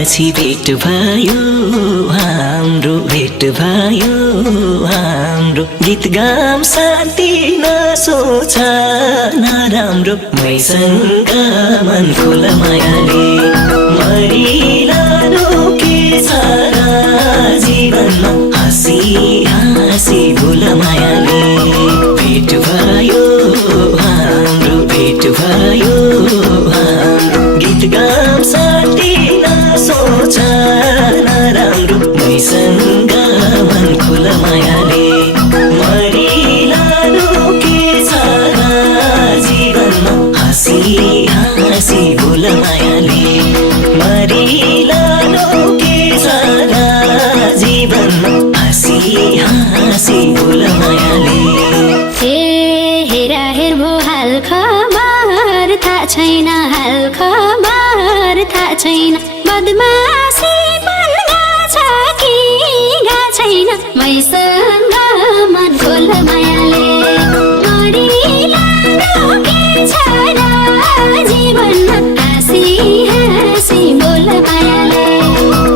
पछि भेट भयो हाम्रो भेट भयो हाम्रो गीत गाम शान्ति नसोच नराम्रो मैसँग मन खुल मायाले मरिलानु के छ र जीवनमा हाँसी हाँसी भुल मायाले भेट भयो हाम्रो भेट भयो हाम्रो गीत गाम शान्ति नसोच नराम्रो मैसँग मन खुल मायाले मरिलानु के छ र जीवनमा हाँसी हाँसी भुल मायाले मरिलानु के छ र जीवनमा हाँसी हाँसी भुल मायाले हेरा हेर भो हाल खबर थाहा छैन हाल खबर थाहा छैन बदमासी पनि गाछ कि गा छैन मैसँग मन खोल मायाले मरिलानु के छ र जीवनमा हाँसी हाँसी बोल मायाले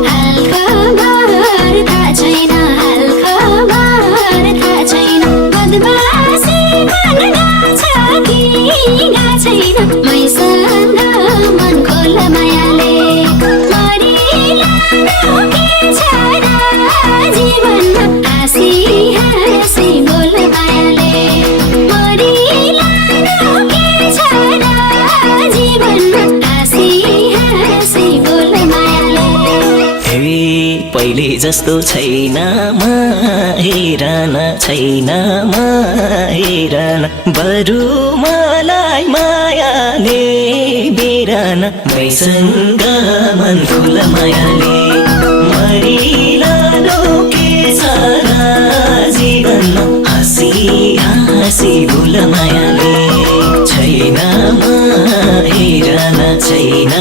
हाल खबर थाहा छैन हाल खबर थाहा छैन बदमासी पनि गाछ कि गा छैन मैसँग मन खोल मायाले मरिलानु के छ र जीवनमा हाँसी हाँसी बोल मायाले मरिलानु के छ र जीवनमा हाँसी हाँसी बोल मायाले पहिले जस्तो छैन हेरन छैन हेरन बरु मलाई मायाले बेरन मैसँग मन खुल मायाले मरिलानु के छ र जीवनमा हाँसी हाँसी भुल मायाले छैन हेरन छैन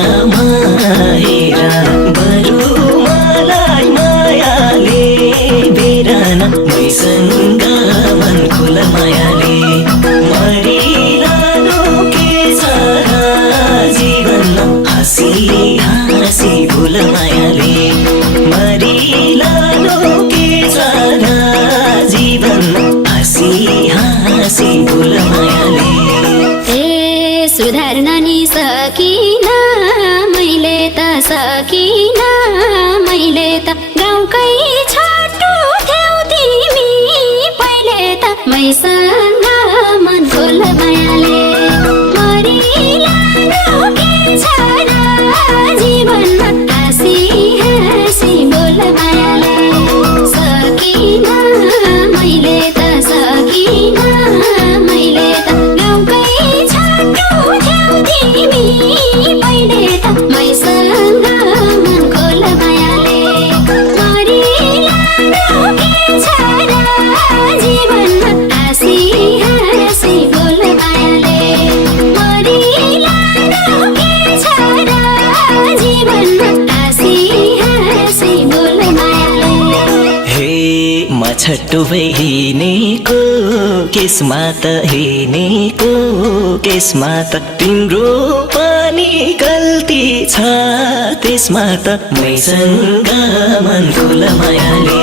हेरन बरु मलाई मायाले बेरन मैसँग मन खुल मायाले मरिलानु के छ र जीवनमा हाँसी हाँसी भुल मायाले मरिलानु के छ र जीवनमा हाँसी हाँसी भुल मायाले सुधार्न नि सकिन मैले त सकिन मैले त गाउँकै छोटो थियौ तिमी पहिले त मैसँग मन खोल मायाले मरिलानु के छ र जीवनमा हाँसी हाँसी बोल मायाले सकिन मैले त सकिन मैले त गाउँकै छोटो थियौ तिमी पहिले त मैसँग मन खोल मायाले मरिलानु के छ र जीवनमा हाँसी हाँसी बोल मायाले मरिलानु के छ र जीवनमा हाँसी हाँसी बोल मायाले म छट्टु भई हिँडेको केसमा त हिँडेको केसमा त तिम्रो पनि गल्ती छ त्यसमा त मैसँग मन खुल मायाले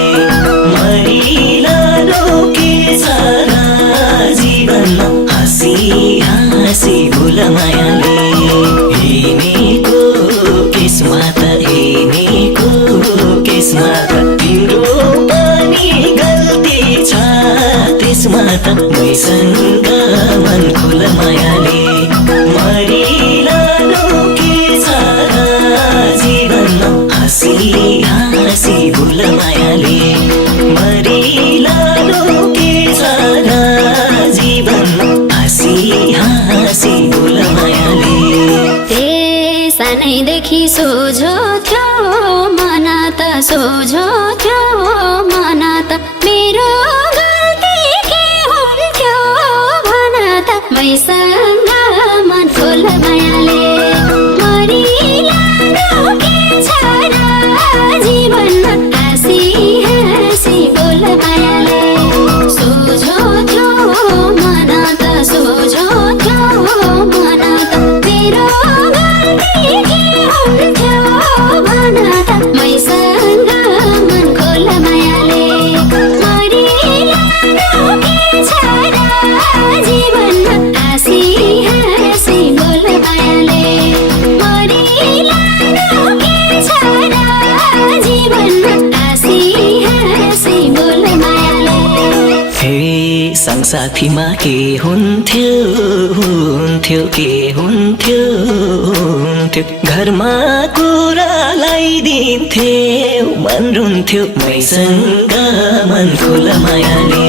मरिलानु के छ र जीवनमा हाँसी हाँसी भुल मायाले हिँडेको केसमा त हिँडेको केसमा त तिम्रो पनि गल्ती छ त्यसमा त मैसँग मन खुल मायाले मरिलानु के छ र जीवनमा हाँसी हाँसी भुल मायाले मरिलानु के छ र जीवनमा हाँसी हाँसी भुल मायाले सानैदेखि सोझो थियो मन त सोझो थियो मन त मेरो गल्ती के हुन्थ्यो भन त मैसँग मन खोल मायाले मरिलानु के छ र जीवनमा हाँसी हाँसी बोल मायाले सोझो थियो मन त सोझो थियो मन त मेरो गल्ती के हुन्थ्यो भन साथीमा के हुन्थ्यो घरमा कुरा लगाइदिन्थ्यो मन रुन्थ्यो मैसँग मन खुला मायाले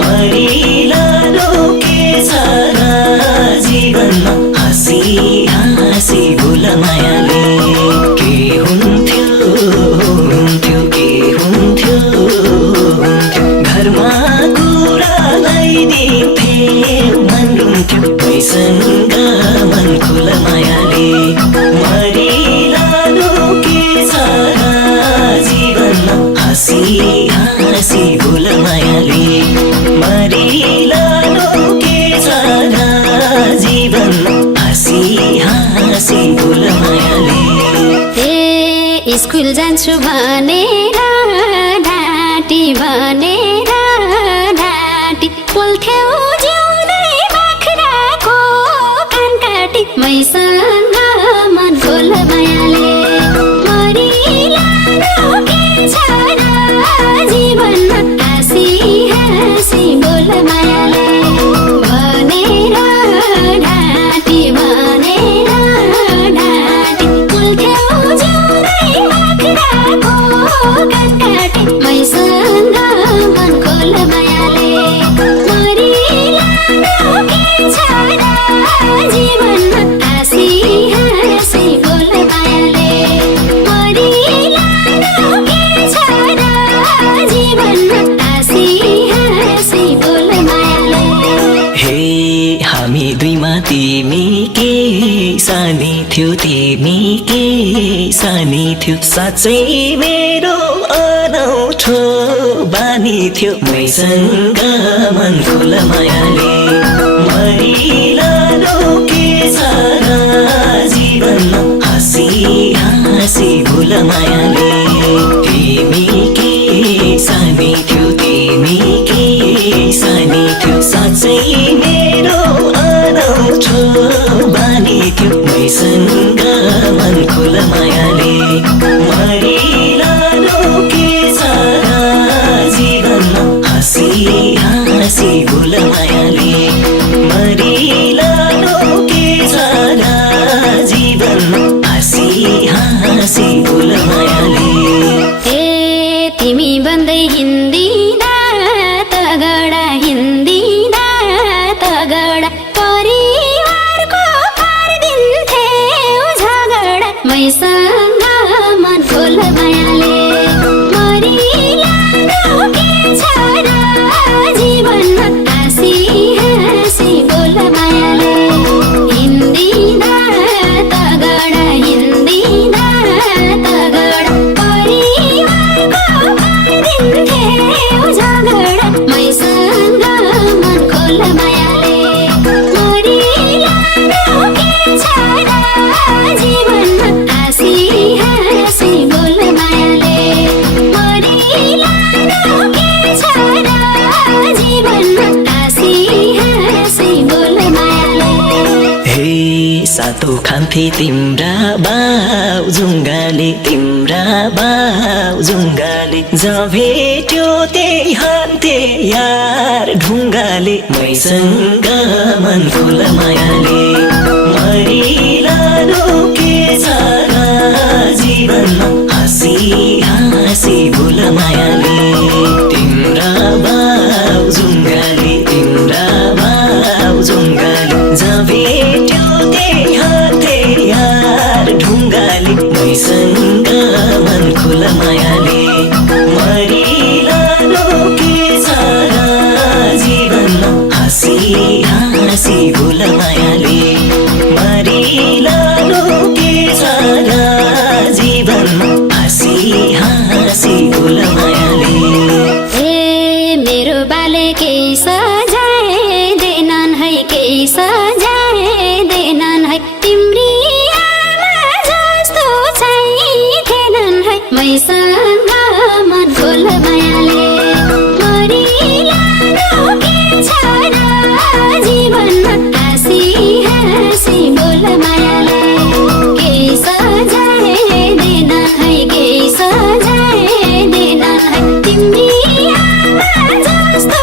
मरिलानो के छ र जीवनमा हाँसी हाँसी भुला मायाले के हुन्थ्यो घरमा कुरा लगाइदिन्थ्यो मन रुन्थ्यो मैसँग मन खुला मायाले मरिलानो के छ र जीवनमा हाँसी हाँसी भुला मायाले मरिलानो के छ र जीवनमा हाँसी हाँसी भुला मायाले स्कुल जान्छु भनेर ढाँटी भनेर ढाँटी पोल्थ्यौ जिउँदै बाख्राको कान काटी मैसँग मन खोल मायाले मरिलानो के छ र जीवनमा हाँसी हाँसी बोल मायाले भनेर ढाँटी भनेर ढाँटी पोल्थ्यौ जिउँदै बाख्राको कान काटी मैसँग मन खोल मायाले मरिलानो के छ र जीवनमा हाँसी हाँसी बोल मायाले मरिलानो के छ र जीवनमा हाँसी हाँसी बोल मायाले हे हामी दुईमा तिमी के सानी थियो साँच्चै मेरो अनौठो बानी थियो मैसँग मन खुला मायाले मरिलानो के छ र जीवनमा हाँसी हाँसी भुला मायाले तिमी के सानी थियो साँच्चै मेरो अनौठो बानी थियो मैसँग मन खुला मायाले मरिलानो के छ र जीवनमा हाँसी हाँसी भुला मायाले मरिलानो के छ र जीवनमा हाँसी हाँसी भुला मायाले तिमी बन्दै हिँड्दिँदा तगडा परिवारको पारिदिन्थ्यौ झगडा मैसँग मन खोल मायाले मरिलानो के छ र जीवनमा हाँसी हाँसी बोल मायाले हिँड्दिँदा तगडा परिवारको पारिदिन्थ्यौ झगडा मैसँग मन खोल मायाले मरिलानो के छ र जीवनमा हाँसी हाँसी बोल मायाले मरिलानो के छ र जीवनमा हाँसी हाँसी बोल मायाले हे सातो खान्थे तिम्रा बाउजुङ्गाले भेट्यो त्यही हान्थे यार ढुङ्गाले मैसँग मन खुला मायाले मरिलानो के छ र जीवनमा हाँसी हाँसी भुला मायाले तिम्रा बाउजुङ्गाले भेट्यो त्यही हान्थे यार ढुङ्गाले मैसँग मन खुला मायाले मरिलानो के छ र जीवनमा हाँसी हाँसी भुला मायाले मरिलानो के छ र जीवनमा हाँसी हाँसी भुला मायाले मेरो बाले के सजाएदेनन् है तिम्री आमा जस्तो छैनन् है मैसँग मन खोल मायाले मरिलानो के छ र जीवनमा हाँसी हाँसी बोल मायाले के सजाएदेनन् है तिम्री आमा जस्तो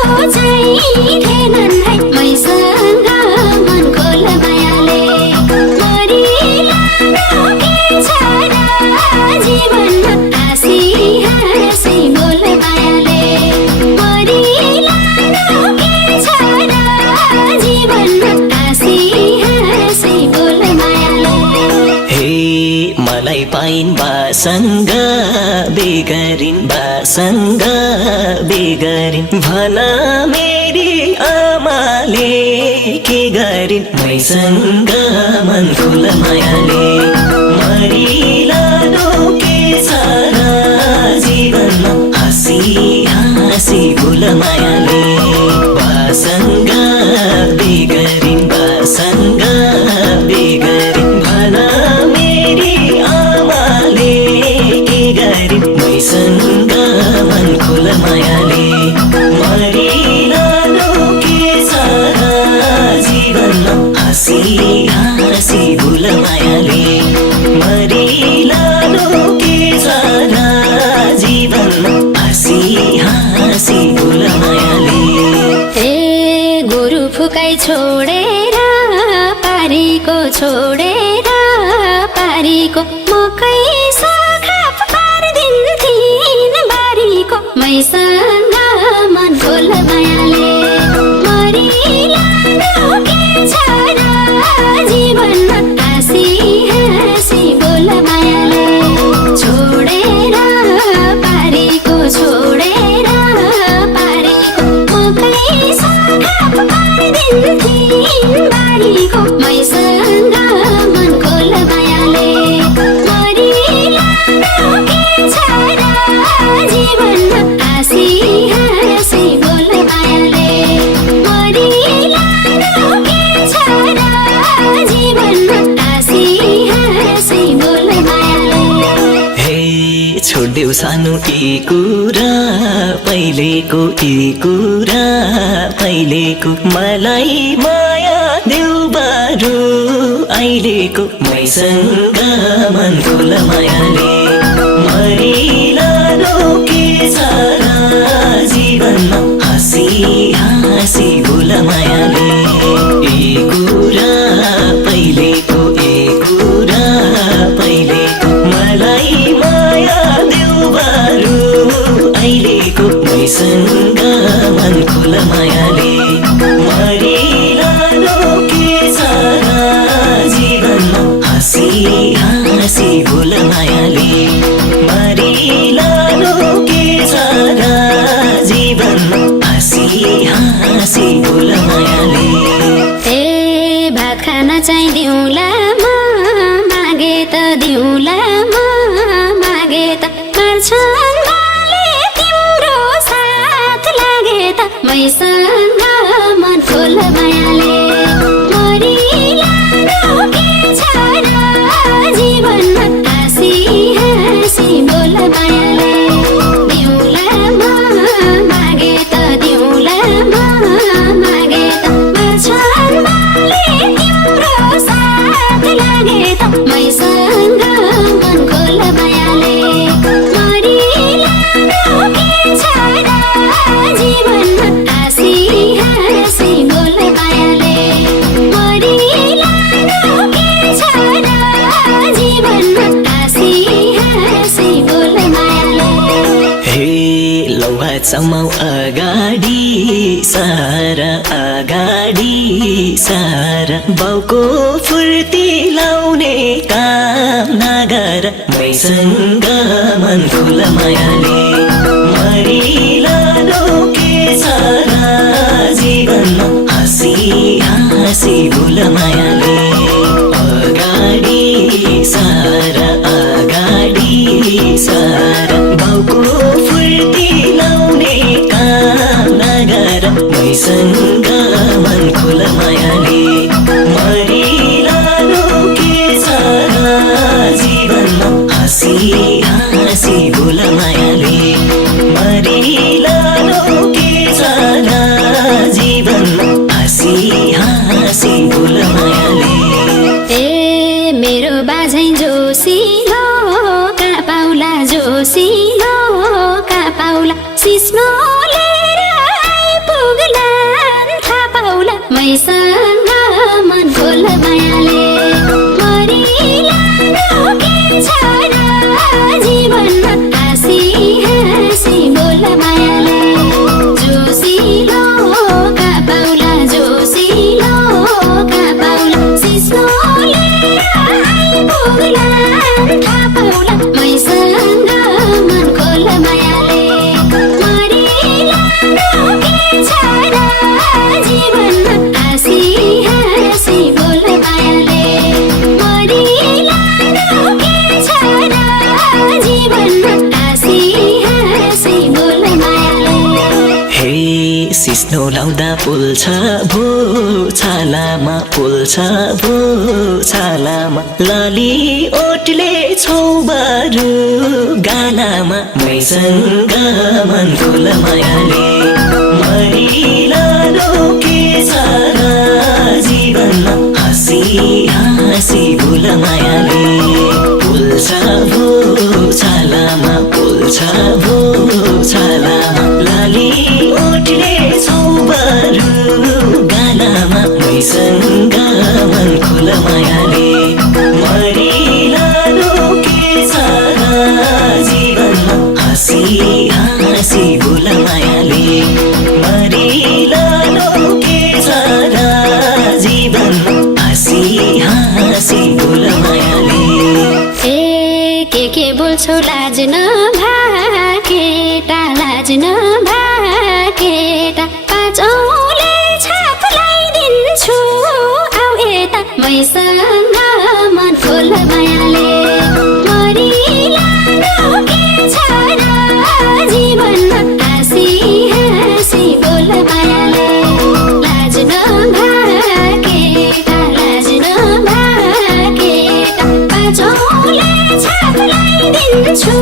थिएनन् है मैसँग मन खोल मायाले मरिलानु के छ र जीवनमा हाँसी हाँसी बोल मायाले मरिलानु के छ र जीवनमा हाँसी हाँसी बोल मायाले हे मलाई पाइन् बासँग बेगरिन् भन मेरी आमाले के गरिन् मैसँग मन खुल मायाले मरिलानु के छ र जीवनमा हाँसी हाँसी बोल मायाले बासँग बेगरिन् भन मेरी आमाले के गरिन् मैसँग मन खुल मायाले मरिलानु के छ र जीवनमा हाँसी हाँसी बोल मायाले मरिलानु के छ र जीवनमा हाँसी हाँसी बोल मायाले ए गोरु फुकाइ छोडेर पारीको मकै साखा पारिदिन्थिन् बारीको मैसँग मन खोल मायाले मरिलानु के छ र जीवनमा हाँसी हाँसी बोल मायाले छोडेर पारीको मकै साखा पारिदिन्थिन् बारीको मैसँग मन खोल मायाले मरिलानु के छ र जीवनमा हाँसी हाँसी बोल मायाले मरिलानु के छ र जीवनमा हाँसी हाँसी बोल मायाले हे छोड्देऊ सानो यी कुरा पहिलेको मलाई माया देऊ बारू अहिलेको मैसँग मन खोल मायाले मरिलानु के छ र जीवनमा हाँसी हाँसी बोल मायाले यी कुरा पहिलेको मलाई माया देऊ बारू अहिलेको मैसँग मन खोल मायाले मरिलानु के छ र जीवनमा हाँसी हाँसी बोल मायाले मरिलानु के छ र जीवनमा हाँसी हाँसी बोल मायाले ए भात खान चाहिँ दिउँला मागे त दिउँला मागे त मार्छन् गाले तिम्रो साथ लागे त मैसँग मन खोल मायाले मरिलानु के छ र जीवनमा हाँसी हाँसी बोल मायाले दिउँला मागे त दिउँला मागे त मार्छन् गाले तिम्रो साथ लागे त मैसँग मन खोल मायाले मरिलानु के छ र जीवनमा हाँसी हाँसी बोल मायाले मरिलानु के छ र जीवनमा हाँसी हाँसी बोल मायाले हे लौहा चमाउ अगाडि सारा बाउको फुर्ती लाउने काम नगर मैसँग मन खोल मायाले मरिलानु के छ र जीवनमा हाँसी हाँसी बोल मायाले अगाडि सारा बाउको फुर्ती लाउने काम नगर मैसँग मन खोल मायाले मरिलानु के छ र जीवनमा हाँसी हाँसी बोल मायाले मरिलानु के छ र जीवनमा हाँसी हाँसी बोल मायाले ए मेरो बाझै जोसिलो कहाँ पाउला सिस्नो लिएर आइपुग्ला छ र जीवनमा हाँसी हाँसी बोल मायाले जोसिलो का पाउला जोसिलो का पाउला सिस्नोले आइपुग्ला थाहा पाउला मैसँग मन खोल मायाले मरिला रोके छ र जीवनमा हाँसी हाँसी बोल मायाले मरिला रोके छ र जीवनमा हाँसी हाँसी बोल मायाले हे सिस्नो लाउँदा पोल्छ भो छालामा पोल्छ भो छालामा लाली ओटले छौबारु गालामा मैसँग मन खोल मायाले मरिलालो के छ र जीवनमा हाँसी हाँसी बोल मायाले पोल्छ भो छालामा पोल्छ भो छालामा लाली ओटले छौबारु गालामा मैसँग मन खोल मायाले मरिलालो के छ र जीवनमा हाँसी हाँसी बोल मायाले मरिलालो के छ र जीवनमा हाँसी हाँसी बोल मायाले के बोल्छौ लाज नभाकेटा लाज नभाकेटा पाँचौले छाप लगाइदिन्छु आऊ यता मैसँग मन खोल मायाले मरिलालो के छ र जीवनमा हाँसी हाँसी बोल मायाले लाज नभाकेटा लाज नभाकेटा पाँचौले छाप लगाइदिन्छु